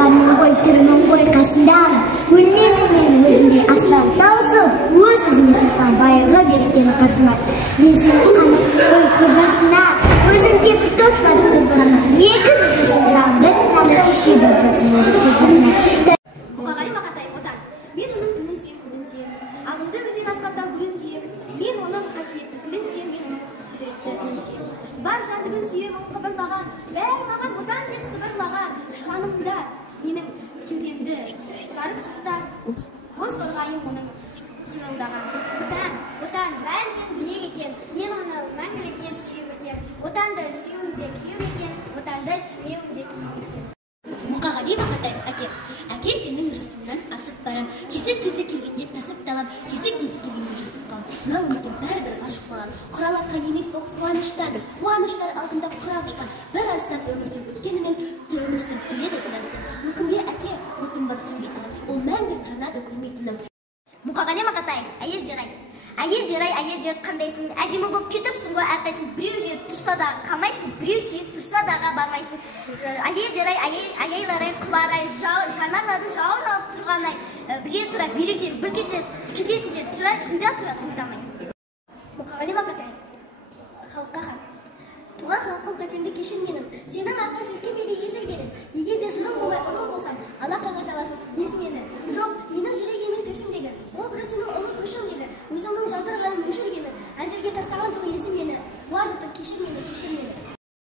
бармын ғой, тірімін ғой, қасындамын. Өлмеймін мен өзімдей асырап, таусып, өз-өзіме шашқан байырғы берекені қашыма. Мен сенің қаным ғой, көз жасына, өзің кеп тотпасын тұз басына. Екі жүзісің саған, бір сәлі шеше болып жатсын өлі сөз басына. Мұқағали Мақатаев отан. Мен оның тілін сүйем, күнін сүйем. Ағынды өзен асқақтау гүлін сүйем. Мен оның қасиетті тілін сүйем, мен оның құдіретті үнін сүйем. Бар жандығын сүйем, ол қыбырлаған, бәрі маған отан деп сыбырлаған. Жанымда менің кеудемді жарып шықта, бос торғайым оның сырылдаған. Отан бәрінен биік екен, мен оны мәңгілікке сүйіп өтем. Отанды сүюім де күйім екен, отанды сүймеуім де күйім екен. Мұқағали Мақатаев әке. Әке сенің жасыңнан асып барам. Кесек-кесек келгенде тасып талам, кесек-кесек келгенде жасып қалам. Мына өмірде бәрібір ғашық болам. Құралатқан емес бұл қуаныштар алдында құрақ ұшқан. Bir арыстан өмірден өткенімен өмірсін келеді тірәлсін. Өкінбе әке, отым бар сөнбейтінім, ол мәңгі жанады көрмейтінім. Мұқағали Мақатаев, әйелдер қандайсың, әдемі болып кетіпсің ғой әрқайсың. Біреу жеп тұрса да қалмайсың, біреу сүйіп тұрса дағы бармайсың. Әйелдер құлар-ай, жанарлардың жауын алып тұрған-ай, біле тұра, беруден, бүлкеден, кедесінде тұра, тыңдамай. Мұқағали Мақатаев, халыққа хан. Туған халқым қатемді кешір менің, сенің арқасың